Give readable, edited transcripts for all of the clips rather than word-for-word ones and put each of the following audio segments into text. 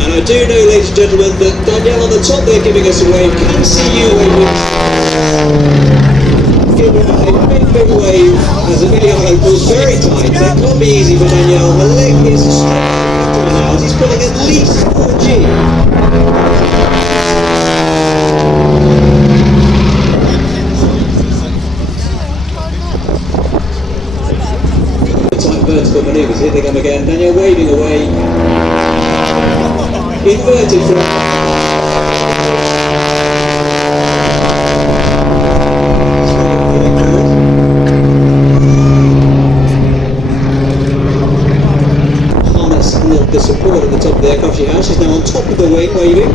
And I do know, ladies and gentlemen, that Danielle on the top there giving us a wave can see you waving. Give her a big wave as Emiliano pulls very tight. That can't be easy for Danielle. Her leg is straight now. He's pulling at least 4G. Vertical manoeuvres, here they come again. Danielle waving away. Inverted from harness the support at the top of the aircraft she has. She's now on top of the wing waving.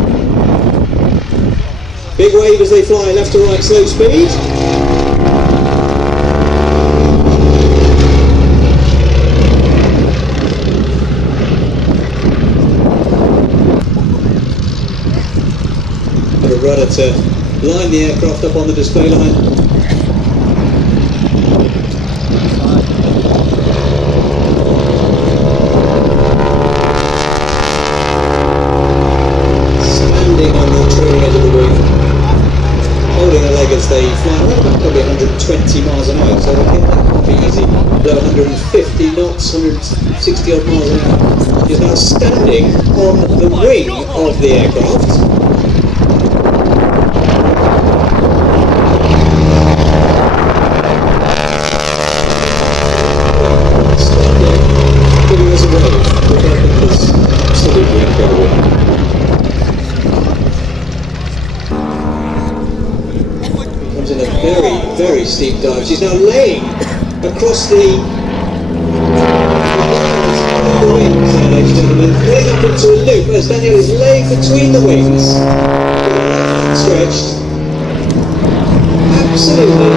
Big wave as they fly left to right, slow speed. Rudder to line the aircraft up on the display line. Standing on the trailing edge of the wing, holding a leg as they fly around about probably 120 miles an hour, so I think that can't be easy. Below 150 knots, 160 odd miles an hour. She's now standing on the wing of the aircraft. In a very, very steep dive. She's now laying across the wings, ladies and gentlemen, pulling up into a loop as Danielle is laying between the wings, stretched. Absolutely.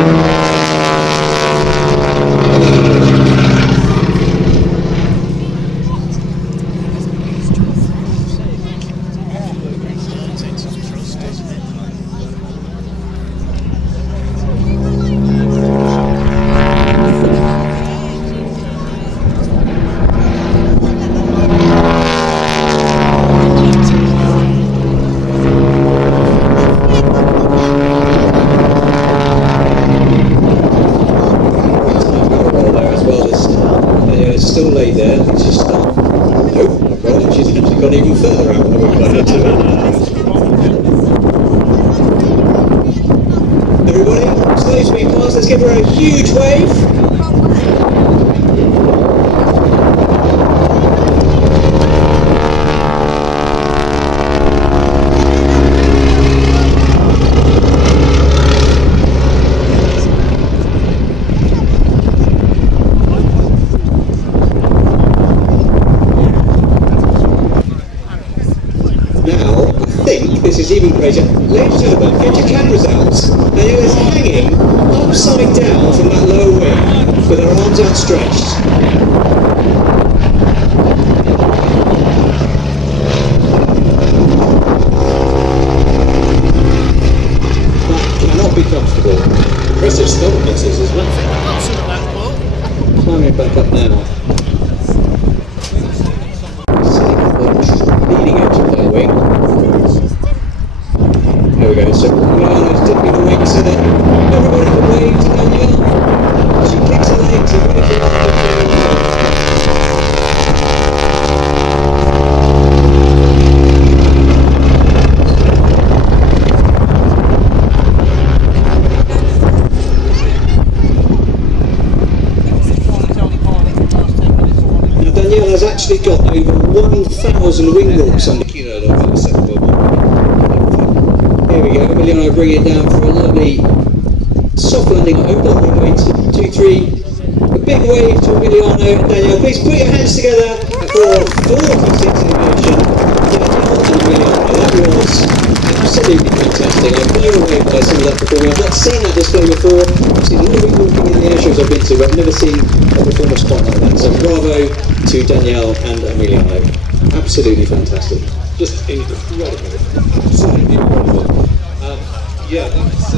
Still laid there. It's just nope, right. She's actually gone even further out than we've got her to. Everybody, slow speed pass. Let's give her a huge wave. This is even greater. Ladies and gentlemen, get your cameras out. Danielle is hanging upside down from that lower wing with her arms outstretched. That cannot be comfortable. Impressive stomach muscles as well. Climbing back up now. Leading edge of that wing. There we go, so Emiliano's dipping the wing so that everybody can wave to Danielle. She kicks her legs and now Danielle has actually got over 1,000 wing walks on the kilo of the second one. Here we go, Emiliano bringing it down for a lovely soft landing on runway 23. A big wave to Emiliano and Danielle. Please put your hands together for 46 Aviation. Danielle and Emiliano, that was absolutely fantastic. I'm blown away by some of that performance. I've not seen that display before. I've seen a lot of Wingwalking in the airshows I've been to, but I've never seen a performance quite like that. So bravo to Danielle and Emiliano. Absolutely fantastic. Just incredible. Absolutely incredible. Yeah, that's